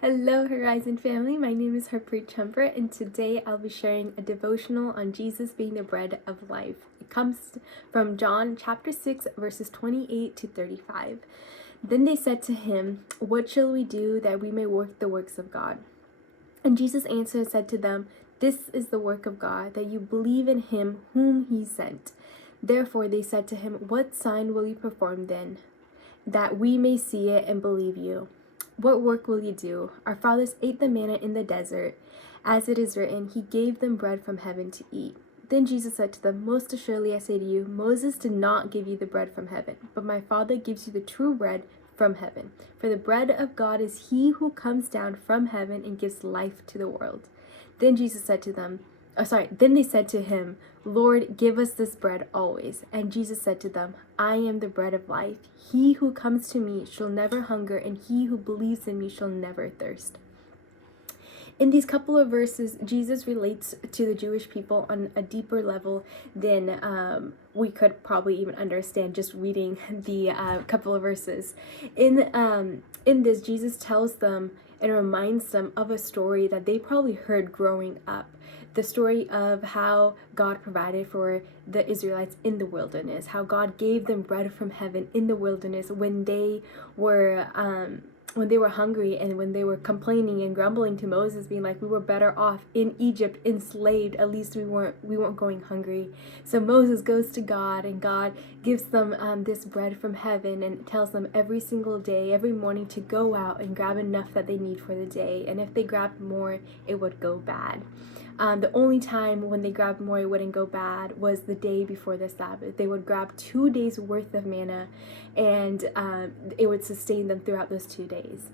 Hello, Horizon family. My name is Harpreet Chumber, and today I'll be sharing a devotional on Jesus being the bread of life. It comes from John chapter 6, verses 28 to 35. Then they said to him, "What shall we do that we may work the works of God?" And Jesus answered and said to them, "This is the work of God, that you believe in him whom he sent." Therefore they said to him, "What sign will you perform then, that we may see it and believe you? What work will you do? Our fathers ate the manna in the desert. As it is written, he gave them bread from heaven to eat." Then Jesus said to them, "Most assuredly I say to you, Moses did not give you the bread from heaven, but my Father gives you the true bread from heaven. For the bread of God is he who comes down from heaven and gives life to the world." Then Jesus said to them, Then they said to him, "Lord, give us this bread always." And Jesus said to them, "I am the bread of life. He who comes to me shall never hunger, and he who believes in me shall never thirst." In these couple of verses, Jesus relates to the Jewish people on a deeper level than we could probably even understand just reading the couple of verses. In this, Jesus tells them and reminds them of a story that they probably heard growing up. The story of how God provided for the Israelites in the wilderness, how God gave them bread from heaven in the wilderness when they were hungry, and when they were complaining and grumbling to Moses, being like, "We were better off in Egypt, enslaved. At least we weren't going hungry." So Moses goes to God, and God gives them this bread from heaven, and tells them every single day, every morning, to go out and grab enough that they need for the day. And if they grabbed more, it would go bad. The only time when they grabbed more it wouldn't go bad was the day before the Sabbath. They would grab 2 days worth of manna, and it would sustain them throughout those 2 days.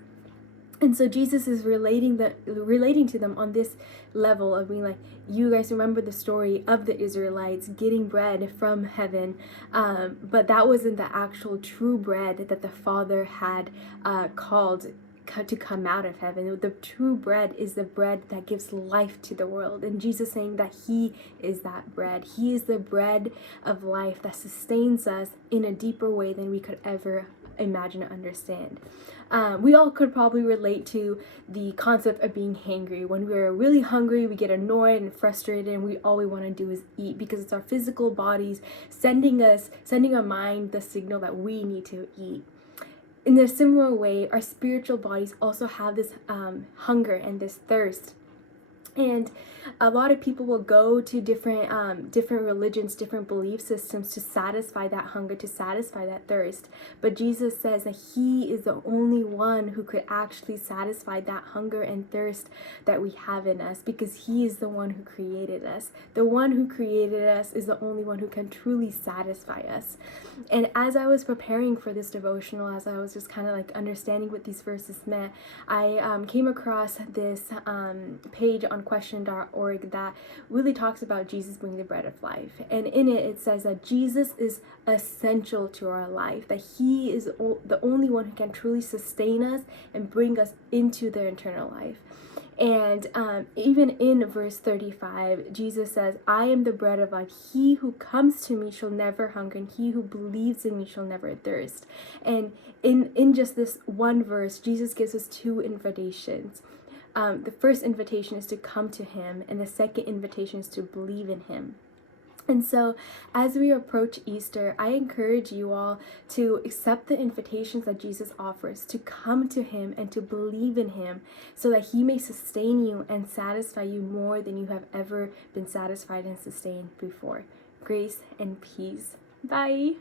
And so Jesus is relating to them on this level of being like, you guys remember the story of the Israelites getting bread from heaven, but that wasn't the actual true bread that the Father had called to come out of heaven. The true bread is the bread that gives life to the world. And Jesus saying that he is that bread. He is the bread of life that sustains us in a deeper way than we could ever imagine or understand. We all could probably relate to the concept of being hangry. When we're really hungry, we get annoyed and frustrated, and all we want to do is eat, because it's our physical bodies sending our mind the signal that we need to eat. In a similar way, our spiritual bodies also have this hunger and this thirst. And a lot of people will go to different religions, different belief systems to satisfy that hunger, to satisfy that thirst. But Jesus says that he is the only one who could actually satisfy that hunger and thirst that we have in us, because he is the one who created us. The one who created us is the only one who can truly satisfy us. And as I was preparing for this devotional, as I was just kind of like understanding what these verses meant, I came across this page on question.org that really talks about Jesus being the bread of life. And in it, it says that Jesus is essential to our life, that he is the only one who can truly sustain us and bring us into the eternal life. And even in verse 35, Jesus says, "I am the bread of life. He who comes to me shall never hunger, and he who believes in me shall never thirst." And in just this one verse, Jesus gives us 2 invitations. The first invitation is to come to him, and the second invitation is to believe in him. And so as we approach Easter, I encourage you all to accept the invitations that Jesus offers, to come to him and to believe in him, so that he may sustain you and satisfy you more than you have ever been satisfied and sustained before. Grace and peace. Bye.